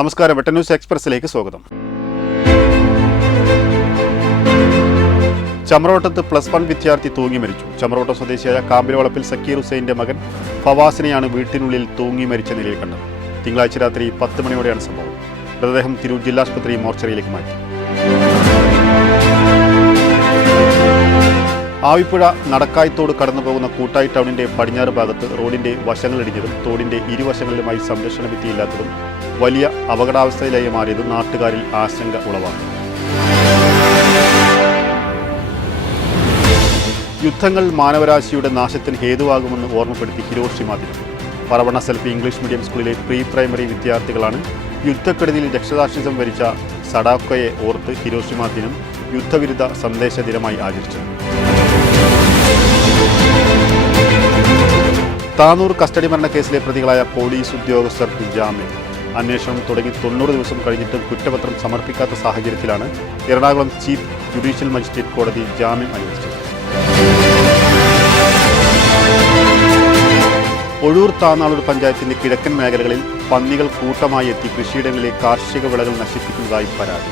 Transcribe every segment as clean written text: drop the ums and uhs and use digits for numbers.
നമസ്കാരം, വെട്ടൻ ന്യൂസ് എക്സ്പ്രസിലേക്ക് സ്വാഗതം. ചമ്രവട്ടത്ത് +1 വിദ്യാർത്ഥി തൂങ്ങി മരിച്ചു. ചമ്രവട്ടം സ്വദേശിയായ കാമ്പിലവളപ്പിൽ സക്കീർ ഹുസൈൻ്റെ മകൻ ഫവാസിനെയാണ് വീട്ടിനുള്ളിൽ തൂങ്ങി മരിച്ച നിലയിൽ കണ്ടത്. തിങ്കളാഴ്ച രാത്രി 10 മണിയോടെയാണ് സംഭവം. മൃതദേഹം തിരൂർ ജില്ലാശുപത്രി മോർച്ചറിയിലേക്ക് മാറ്റി. ആവിപ്പുഴ നടക്കായ്ത്തോട് കടന്നുപോകുന്ന കൂട്ടായി ടൗണിന്റെ പടിഞ്ഞാറ് ഭാഗത്ത് റോഡിന്റെ വശങ്ങളിടിഞ്ഞതും തോടിന്റെ ഇരുവശങ്ങളിലുമായി സംരക്ഷണ ഭിത്തിയില്ലാത്തതും വലിയ അപകടാവസ്ഥയിലായി മാറിയതും നാട്ടുകാരിൽ ആശങ്ക ഉളവാക്കി. യുദ്ധങ്ങൾ മാനവരാശിയുടെ നാശത്തിന് ഹേതുവാകുമെന്ന് ഓർമ്മപ്പെടുത്തി ഹിരോഷിമ ദിനം. പറവണ സെൽഫി ഇംഗ്ലീഷ് മീഡിയം സ്കൂളിലെ പ്രീ പ്രൈമറി വിദ്യാർത്ഥികളാണ് യുദ്ധക്കെടുതിയിൽ രക്ഷസാക്ഷിത്വം വരിച്ച സഡാക്കോയെ ഓർത്ത് ഹിരോഷിമ ദിനം യുദ്ധവിരുദ്ധ സന്ദേശ ദിനമായി ആചരിച്ചത്. താനൂർ കസ്റ്റഡി മരണക്കേസിലെ പ്രതികളായ പോലീസ് ഉദ്യോഗസ്ഥർക്ക് ജാമ്യം. അന്വേഷണം തുടങ്ങി 90 ദിവസം കഴിഞ്ഞിട്ടും കുറ്റപത്രം സമർപ്പിക്കാത്ത സാഹചര്യത്തിലാണ് എറണാകുളം ചീഫ് ജുഡീഷ്യൽ മജിസ്ട്രേറ്റ് കോടതി ജാമ്യം അനുവദിച്ചത്. ഒഴൂർ താനാളൂർ പഞ്ചായത്തിന്റെ കിഴക്കൻ മേഖലകളിൽ പന്നികൾ കൂട്ടമായി എത്തി കൃഷിയിടങ്ങളിലെ കാർഷിക വിളകൾ നശിപ്പിക്കുന്നതായി പരാതി.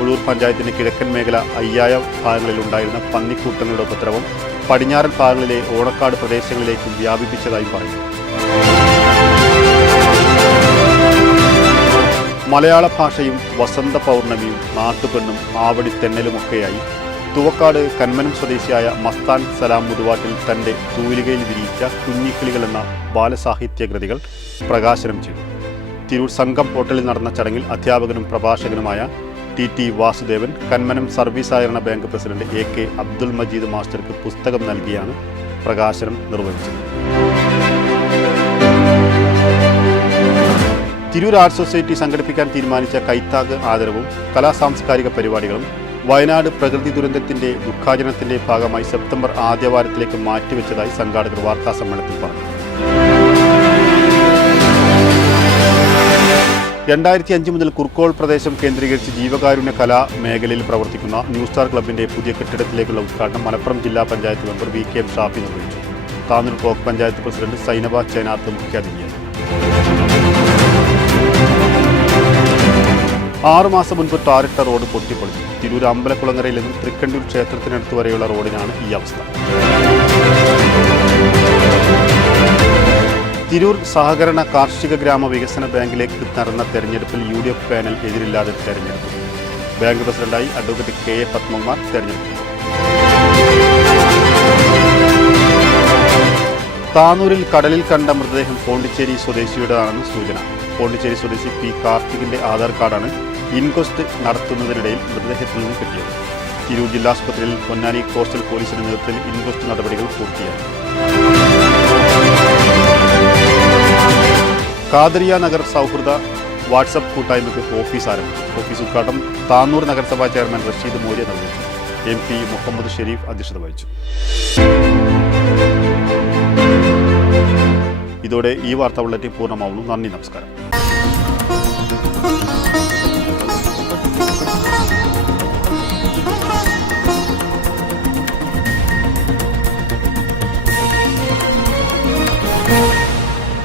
ഒഴൂർ പഞ്ചായത്തിന്റെ കിഴക്കൻ മേഖല 5000 ഭാഗങ്ങളിൽ ഉണ്ടായിരുന്ന പന്നിക്കൂട്ടങ്ങളുടെ ഉപദ്രവം പടിഞ്ഞാറൻ ഭാഗങ്ങളിലെ ഓണക്കാട് പ്രദേശങ്ങളിലേക്ക് വ്യാപിപ്പിച്ചതായി പറയുന്നു. മലയാള ഭാഷയും വസന്ത പൗർണമിയും നാട്ടുപെണ്ണും ആവടി തെന്നലുമൊക്കെയായി തുവക്കാട് കന്മനം സ്വദേശിയായ മസ്താൻ സലാം മുതുവാട്ടിൽ തൻ്റെ തൂലികയിൽ വിരിയിച്ച കുഞ്ഞിക്കിളികൾ എന്ന ബാലസാഹിത്യ കൃതികൾ പ്രകാശനം ചെയ്തു. തിരൂർ സംഘം ഹോട്ടലിൽ നടന്ന ചടങ്ങിൽ അധ്യാപകനും പ്രഭാഷകനുമായ ടി വാസുദേവൻ കന്മനം സർവീസ് സഹകരണ bank president AK Abdul Majeed മാസ്റ്റർക്ക് പുസ്തകം നൽകിയാണ് പ്രകാശനം നിർവഹിച്ചത്. തിരൂർ ആർട്സ് സൊസൈറ്റി സംഘടിപ്പിക്കാൻ തീരുമാനിച്ച കൈത്താഗ് ആദരവും കലാസാംസ്കാരിക പരിപാടികളും വയനാട് പ്രകൃതി ദുരന്തത്തിന്റെ ദുഃഖാചരണത്തിന്റെ ഭാഗമായി സെപ്റ്റംബർ ആദ്യവാരത്തിലേക്ക് മാറ്റിവെച്ചതായി സംഘാടകർ വാർത്താസമ്മേളനത്തിൽ പറഞ്ഞു. 2005 മുതൽ കുർക്കോൾ പ്രദേശം കേന്ദ്രീകരിച്ച് ജീവകാരുണ്യ കലാ മേഖലയിൽ പ്രവർത്തിക്കുന്ന ന്യൂ സ്റ്റാർ ക്ലബിന്റെ പുതിയ കെട്ടിടത്തിലേക്കുള്ള ഉദ്ഘാടനം മലപ്പുറം ജില്ലാ പഞ്ചായത്ത് മെമ്പർ VK ഷാഫി നിർവഹിച്ചു. താനൂർ ബ്ലോക്ക് പഞ്ചായത്ത് പ്രസിഡന്റ് സൈനബ ചേനാത്ത് മുഖ്യാതിഥിയായി. 6 മാസം മുൻപ് ടാറിട്ട റോഡ് പൊട്ടിപ്പൊളിച്ചു. തിരൂർ അമ്പലക്കുളങ്ങരയിൽ നിന്നും തൃക്കണ്ടൂർ ക്ഷേത്രത്തിനടുത്ത് വരെയുള്ള റോഡിനാണ് ഈ അവസ്ഥ. തിരൂർ സഹകരണ കാർഷിക ഗ്രാമ വികസന ബാങ്കിലേക്ക് നടന്ന തെരഞ്ഞെടുപ്പിൽ UDF പാനൽ എതിരില്ലാതെ തെരഞ്ഞെടുത്തു. ബാങ്ക് പ്രസിഡന്റായി അഡ്വക്കേറ്റ് KA പത്മകുമാർ തെരഞ്ഞെടുത്തു. താനൂരിൽ കടലിൽ കണ്ട മൃതദേഹം പോണ്ടിച്ചേരി സ്വദേശിയുടേതാണെന്ന് സൂചന. പോണ്ടിച്ചേരി സ്വദേശി P കാർത്തികിന്റെ ആധാർ കാർഡാണ് ഇൻക്വസ്റ്റ് നടത്തുന്നതിനിടയിൽ മൃതദേഹത്തിൽ നിന്ന് കിട്ടിയത്. തിരൂർ ജില്ലാശുപത്രിയിൽ പൊന്നാനി കോസ്റ്റൽ പോലീസിന്റെ നേതൃത്വത്തിൽ ഇൻക്വസ്റ്റ് നടപടികൾ പൂർത്തിയായി. കാദരിയ നഗർ സൗഹൃദ വാട്സപ്പ് കൂട്ടായ്മയ്ക്ക് ഓഫീസ് ആരംഭിച്ചു. ഓഫീസ് ഉദ്ഘാടനം താനൂർ നഗരസഭാ ചെയർമാൻ റഷീദ് മോര്യ നിർവഹിച്ചു. MP മുഹമ്മദ് ഷെരീഫ് അധ്യക്ഷത വഹിച്ചു. ഇതോടെ ഈ വാർത്താ ബുള്ളറ്റിൻ പൂർണ്ണമാവുന്നു. നന്ദി, നമസ്കാരം.